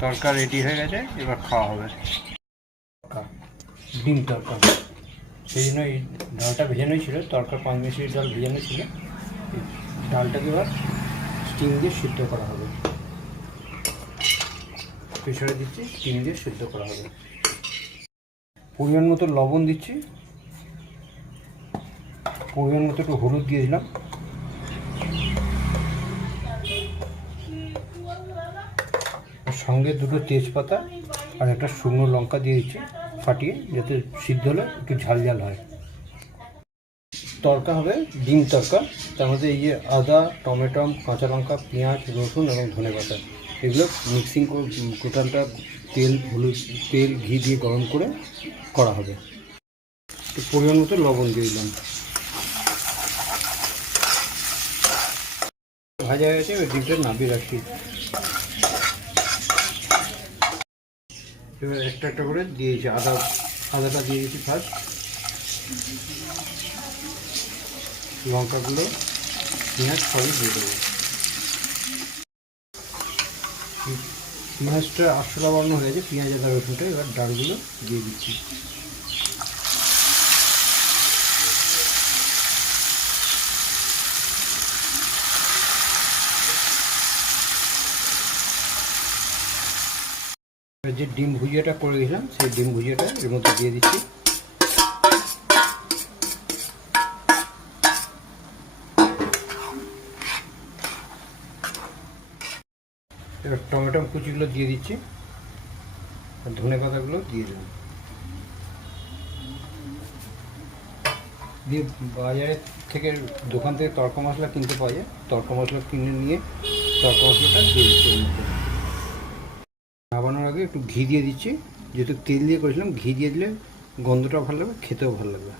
তরকা ready হয়ে গেছে, এবার খাওয়া হবে। ডিম তরকা, সেই জন্য এই ডালটা ভেজানোই ছিল, তরকার 5 মিনিটের ডাল ভেজানো ছিল। ডালটাকে এবার স্টিম দিয়ে সিদ্ধ করা হবে, প্রেসারে দিচ্ছি, স্টিম দিয়ে সিদ্ধ করা হবে। পরিমাণ মতো লবণ দিচ্ছি, পরিমাণ মতো একটু হলুদ দিয়ে দিলাম, সঙ্গে 2টো তেজপাতা আর একটা শুকনো লঙ্কা দিয়ে দিচ্ছি ফাটিয়ে, যাতে সিদ্ধ হলে একটু ঝাল ঝাল হয়। তরকা হবে ডিম তরকা, তার মধ্যে এই যে আদা, টমেটো, কাঁচা লঙ্কা, পেঁয়াজ, রসুন এবং ধনেপাতা, এগুলো মিক্সিং করে টোটালটা তেল ঘি দিয়ে গরম করে করা হবে। একটু পরিমাণ মতো লবণ দিয়ে দিলাম। ভাজা হয়ে গেছে, এবার ডিমটা নামিয়ে রাখছি। এবার একটা একটা করে দিয়েছি, আদাটা দিয়ে দিয়েছি ফার্স্ট, লঙ্কাগুলো, পেঁয়াজ সবই দিয়ে দেবো। পেঁয়াজটা আটশোলা বানানো হয়ে গেছে, পেঁয়াজ আদা রসুনটা, এবার ডালগুলো দিয়ে দিচ্ছি। যে ডিম ভুজিয়াটা করে গেছিলাম, সেই ডিম ভুজিয়াটা এর মধ্যে দিয়ে দিচ্ছি। এবার টমেটো কুচিগুলো দিয়ে দিচ্ছি, আর ধনে পাতাগুলো দিয়ে দেবো। দিয়ে বাজারে থেকে, দোকান থেকে তড়কা মশলা কিনতে পাওয়া যায়, তড়কা মশলা কিনে নিয়ে তড়কা মশলাটা দিয়ে দিচ্ছি এর মধ্যে। নামানোর আগে একটু ঘি দিয়ে দিচ্ছি, যেহেতু তেল দিয়ে করেছিলাম, ঘি দিয়ে দিলে গন্ধটাও ভালো লাগবে, খেতেও ভালো লাগবে।